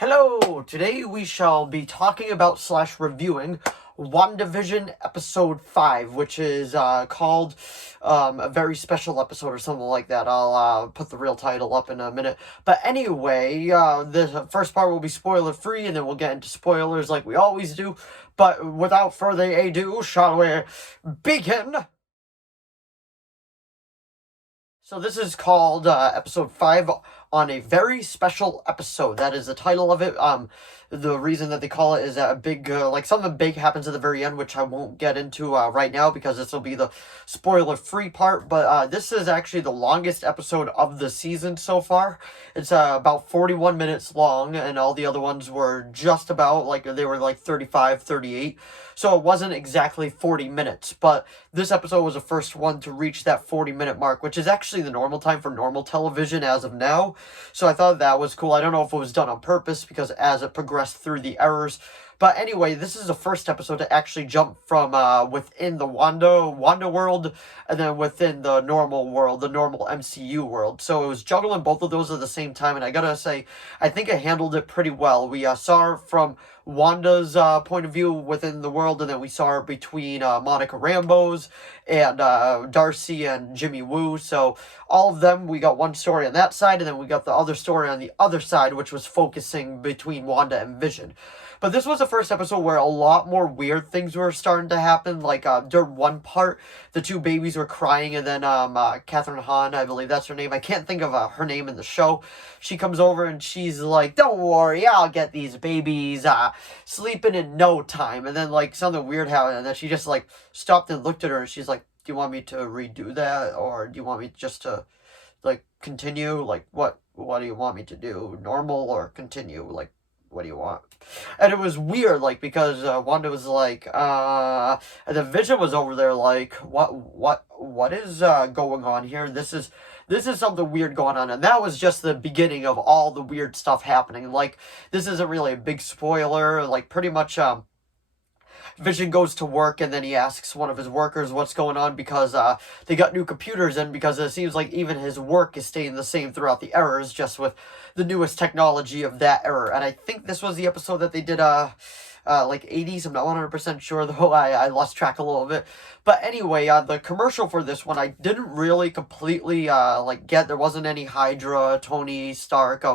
Hello! Today we shall be talking about / reviewing Wandavision episode 5, which is called a very special episode or something like that. I'll put the real title up in a minute. But anyway, the first part will be spoiler free, and then we'll get into spoilers like we always do. But without further ado, shall we begin? So this is called episode 5 on a very special episode. That is the title of it. The reason that they call it is that a big, something big happens at the very end, which I won't get into right now because this will be the spoiler-free part. But this is actually the longest episode of the season so far. It's about 41 minutes long, and all the other ones were just about, they were like 35, 38. So it wasn't exactly 40 minutes, but this episode was the first one to reach that 40-minute mark, which is actually the normal time for normal television as of now. So I thought that was cool. I don't know if it was done on purpose because as it progressed through the errors. But anyway, this is the first episode to actually jump from within the Wanda world and then within the normal world, the normal MCU world. So it was juggling both of those at the same time, and I gotta say, I think it handled it pretty well. We saw her from Wanda's point of view within the world, and then we saw her between Monica Rambeau's and Darcy and Jimmy Woo. So all of them, we got one story on that side, and then we got the other story on the other side, which was focusing between Wanda and Vision. But this was the first episode where a lot more weird things were starting to happen. Like, during one part, the two babies were crying, and then Catherine Hahn, I believe that's her name. I can't think of her name in the show. She comes over and she's like, "Don't worry, I'll get these babies sleeping in no time." And then, something weird happened, and then she just, stopped and looked at her, and she's like, "Do you want me to redo that, or do you want me just to, continue? What do you want me to do? Normal or continue? What do you want?" And it was weird, because Wanda was and the Vision was over there what is going on here? This is something weird going on, and that was just the beginning of all the weird stuff happening. This isn't really a big spoiler, pretty much, Vision goes to work, and then he asks one of his workers what's going on because they got new computers in, because it seems like even his work is staying the same throughout the errors, just with the newest technology of that error. And I think this was the episode that they did 80s. I'm not 100% sure, though. I lost track a little bit. But anyway, the commercial for this one, I didn't really completely get. There wasn't any Hydra, Tony Stark,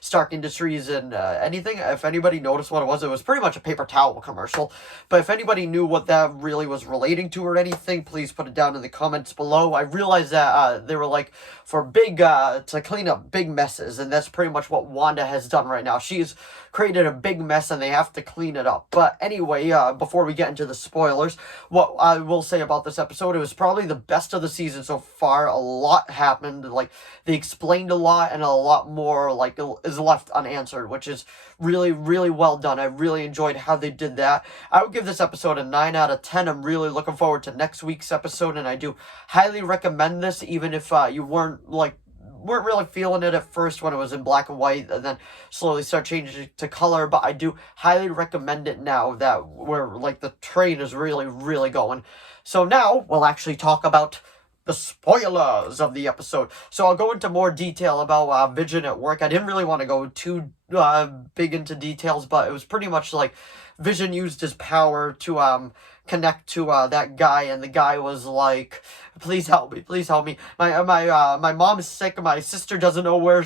Stark Industries, and anything. If anybody noticed what it was pretty much a paper towel commercial. But if anybody knew what that really was relating to or anything, please put it down in the comments below. I realized that they were for big, to clean up big messes, and that's pretty much what Wanda has done right now. She's created a big mess, and they have to clean it up. But anyway, before we get into the spoilers, what I will say about this episode, it was probably the best of the season so far. A lot happened. They explained a lot, and a lot more is left unanswered, which is really, really well done. I really enjoyed how they did that. I would give this episode a 9 out of 10. I'm really looking forward to next week's episode, and I do highly recommend this, even if you weren't really feeling it at first when it was in black and white, and then slowly start changing to color. But I do highly recommend it now that we're the train is really, really going. So now we'll actually talk about the spoilers of the episode. So I'll go into more detail about Vision at work. I didn't really want to go too big into details, but it was pretty much Vision used his power to connect to that guy, and the guy was like, "Please help me, please help me. My mom is sick. My sister doesn't know where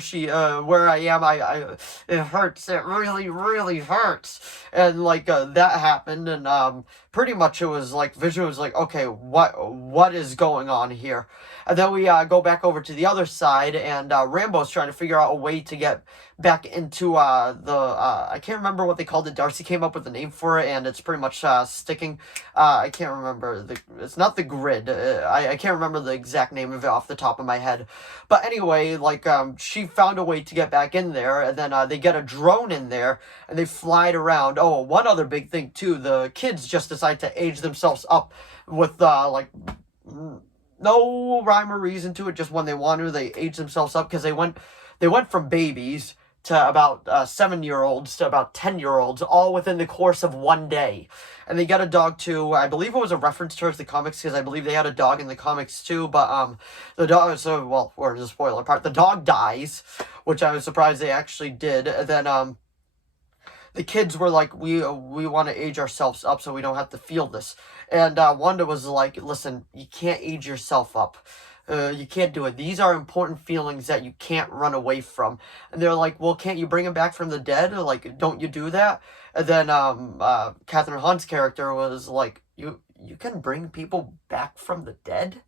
I am. It hurts. It really, really hurts." And that happened, and pretty much it was Vision was like, "Okay, what is going on here?" And then we go back over to the other side, and Rambo's trying to figure out a way to get back into I can't remember what they called it. Darcy came up with a name for it, and it's pretty much sticking. I can't remember. It's not the grid. I can't remember the exact name of it off the top of my head. But anyway, she found a way to get back in there, and then they get a drone in there, and they fly it around. Oh, one other big thing, too. The kids just decide to age themselves up with, no rhyme or reason to it. Just when they want to, they age themselves up, because they went from babies to about 7-year-olds to about 10-year-olds, all within the course of one day. And they got a dog too. I believe it was a reference towards the comics, because I believe they had a dog in the comics too. But the dog, where's the spoiler part? The dog dies, which I was surprised they actually did. And then the kids were like, we want to age ourselves up so we don't have to feel this. And Wanda was like, listen, you can't age yourself up. You can't do it. These are important feelings that you can't run away from. And they're like, well, can't you bring him back from the dead? Like, don't you do that? And then Catherine Hahn's character was like, you can bring people back from the dead?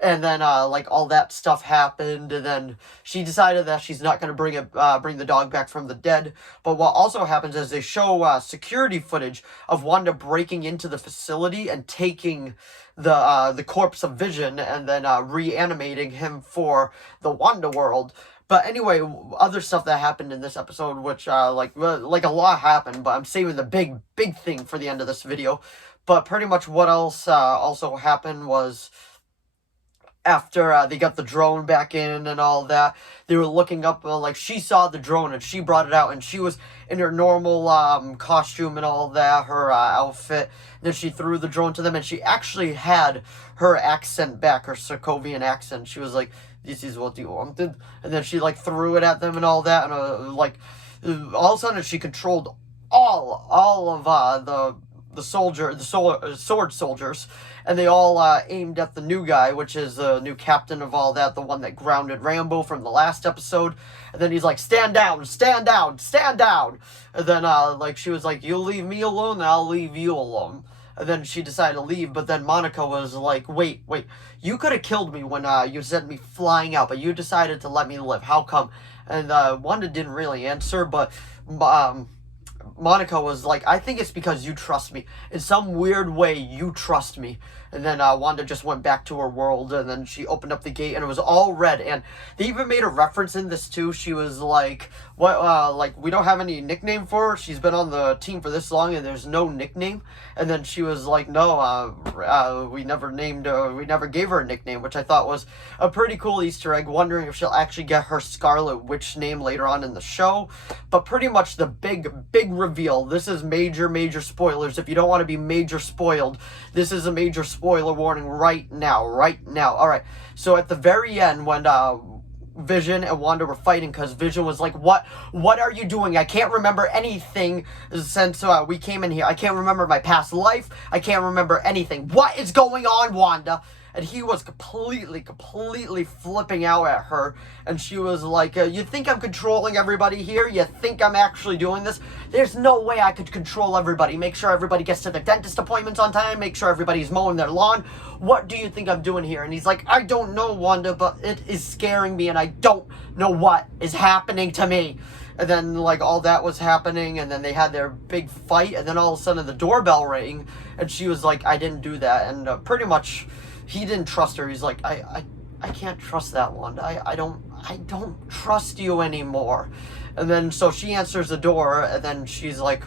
And then like all that stuff happened, and then she decided that she's not going to bring the dog back from the dead. But what also happens is they show security footage of Wanda breaking into the facility and taking the corpse of Vision, and then reanimating him for the Wanda world. But anyway, other stuff that happened in this episode, which like a lot happened, but I'm saving the big thing for the end of this video. But pretty much what else also happened was, after they got the drone back in and all that, they were looking up, like, she saw the drone and she brought it out, and she was in her normal costume and all that, her outfit. And then she threw the drone to them, and she actually had her accent back, her Sokovian accent. She was like, this is what you wanted. And then she, like, threw it at them and all that, and all of a sudden she controlled all of the sword soldiers, and they all aimed at the new guy, which is the new captain of all that, the one that grounded Rambo from the last episode. And then he's like, stand down, stand down, stand down. And then like she was like, you'll leave me alone, I'll leave you alone. And then she decided to leave, but then Monica was like, wait, you could have killed me when you sent me flying out, but you decided to let me live. How come? And Wanda didn't really answer, but Monica was like, I think it's because you trust me. In some weird way, you trust me. And then Wanda just went back to her world, and then she opened up the gate, and it was all red. And they even made a reference in this too. She was like, "What? Like, we don't have any nickname for her. She's been on the team for this long, and there's no nickname." And then she was like, "No, we never gave her a nickname," which I thought was a pretty cool Easter egg. Wondering if she'll actually get her Scarlet Witch name later on in the show. But pretty much the big reveal. This is major spoilers. If you don't want to be major spoiled, this is a major spoiler warning right now. All right. So at the very end, when Vision and Wanda were fighting, because Vision was like, what are you doing? I can't remember anything since we came in here. I can't remember my past life. I can't remember anything. What is going on, Wanda? And he was completely flipping out at her. And she was like, you think I'm controlling everybody here? You think I'm actually doing this? There's no way I could control everybody. Make sure everybody gets to their dentist appointments on time. Make sure everybody's mowing their lawn. What do you think I'm doing here? And he's like, I don't know, Wanda, but it is scaring me, and I don't know what is happening to me. And then, like, all that was happening, and then they had their big fight, and then all of a sudden the doorbell rang, and she was like, I didn't do that. And pretty much he didn't trust her. He's like, I can't trust that, Wanda. I don't trust you anymore. And then so she answers the door, and then she's like,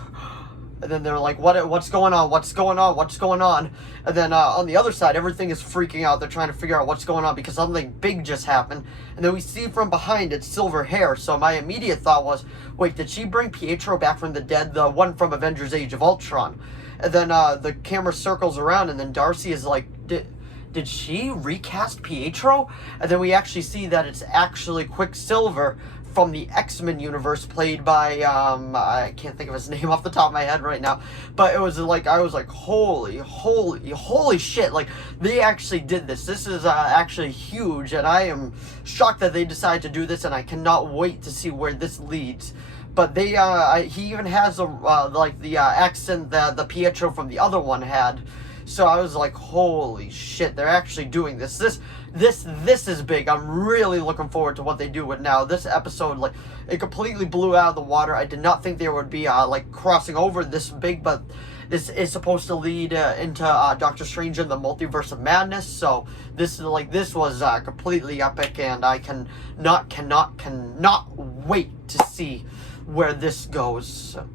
and then they're like, what's going on? What's going on? And then on the other side, everything is freaking out. They're trying to figure out what's going on because something big just happened. And then we see from behind it's silver hair. So my immediate thought was, wait, did she bring Pietro back from the dead? The one from Avengers Age of Ultron. And then the camera circles around, and then Darcy is like, did she recast Pietro? And then we actually see that it's actually Quicksilver from the X-Men universe, played by, I can't think of his name off the top of my head right now, but it was like, I was like, holy shit, like, they actually did this. This is actually huge, and I am shocked that they decided to do this, and I cannot wait to see where this leads. But they, he even has, like, the accent that the Pietro from the other one had. So I was like, holy shit, they're actually doing this. This is big. I'm really looking forward to what they do with now. This episode, like, it completely blew out of the water. I did not think there would be, like, crossing over this big, but this is supposed to lead into Doctor Strange and the Multiverse of Madness. So this was completely epic, and I cannot wait to see where this goes. So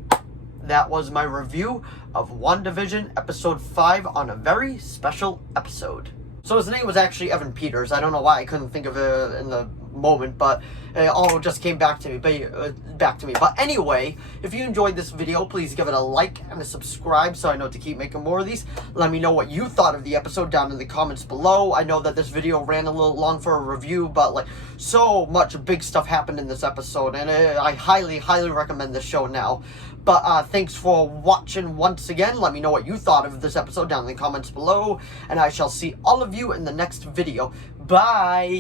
that was my review of WandaVision Episode 5 on a very special episode. So his name was actually Evan Peters. I don't know why I couldn't think of it in the moment, but it all just came back to me. But anyway, if you enjoyed this video, please give it a like and a subscribe so I know to keep making more of these. Let me know what you thought of the episode down in the comments below. I know that this video ran a little long for a review, but like so much big stuff happened in this episode, and I highly recommend this show now. But thanks for watching once again. Let me know what you thought of this episode down in the comments below, and I shall see all of you in the next video. Bye.